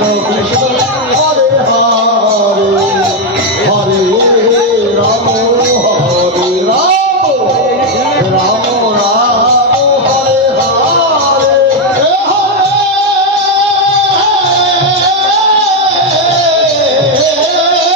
Obrigado.